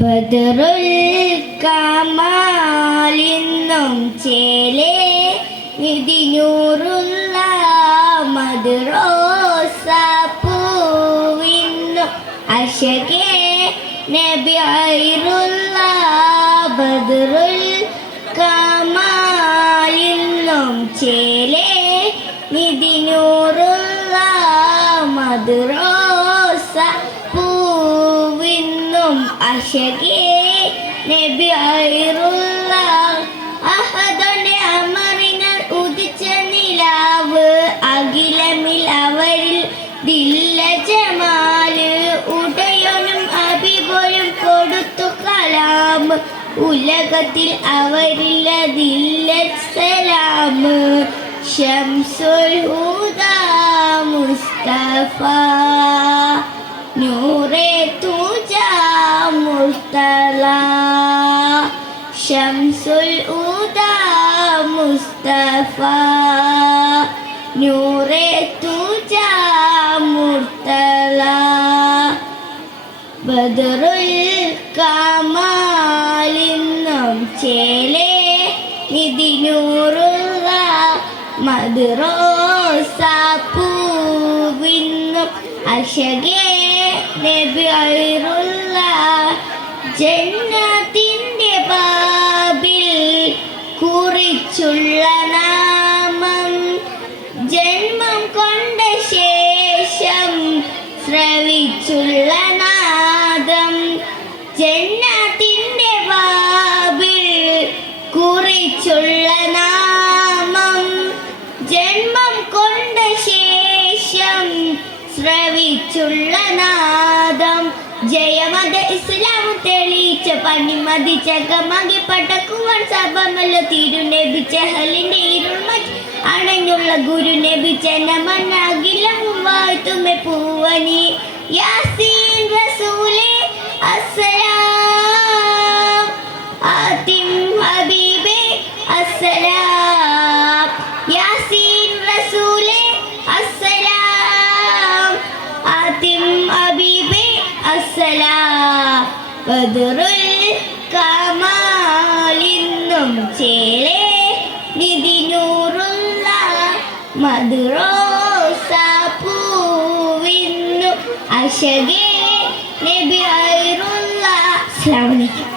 ബദറുൽ കമാലിന്നും ചേലേ നിധിനൂറുള്ള മദ്റോസ പൂവിന്നും അശകേ നബി ഐറുള്ള ബദറുൽ കമാലിന്നും ചേലേ നിധിനൂറുള്ള മദ്റോസ പൂവിന്നും അശകേ നബി ഐറുള്ള അഹദന്റെ അമറിനാൽ ഉദിച്ച നിലാവ് അഖിലമിൽ അവരിൽ ദില്ല ജമാല് ഉടയനും അഭിപോലും കൊടുത്തു കലാം ഉലകത്തിൽ അവരിൽ ദില്ല സലാം ശംസുൽ ഹുദാ മുസ്തഫ നൂറെ തുജാ മുർത്തല ശംസുൽ ഹുദാ മുസ്തഫ നൂറെ തുജാ മുർത്തല ബദറുൽ കമാലിന്നും ചേലേ നിധിനൂറുള്ള മദ്റോസ പൂവിന്നും അശകേ നബി ഐറുള്ള ജന്നത്തിന്റെ ബാബിൽ കുറിച്ചുള്ള നാമം ജന്മം കൊണ്ട ശേഷം ശ്രവിച്ചുള്ള നാദം ജന്നത്തിന്റെ ബാബിൽ കുറിച്ചുള്ള നാമം ജന്മം കൊണ്ട ശേഷം ശ്രവിച്ചുള്ള നാദം ജയമത ഇസ്ലാം തെളിയിച്ച പണിമതി ചകമകി പടക്കുവാൻ സഭമല്ല തിരുനബി ചഹലിന്റെ ഇരുൾമച്ച് അണഞ്ഞുള്ള ഗുരു നബി ജനമനാകിലും വാഴ്ത്തുമെ പൂവനി യാസീൻ റസൂലേ അസ്സലാം ആതിം ഹബീബേ അസ്സലാം യാസീൻ റസൂലേ അസ്സലാം ആതിം ഹബീബേ അസ്സലാം ബദറുൽ കമാലിന്നും ചേലേ നിധിനൂറുള്ള മദ്റോസ പൂവിന്നും അശകേ നബി ഐറുള്ള. അസ്സലാമു അലൈക്കും.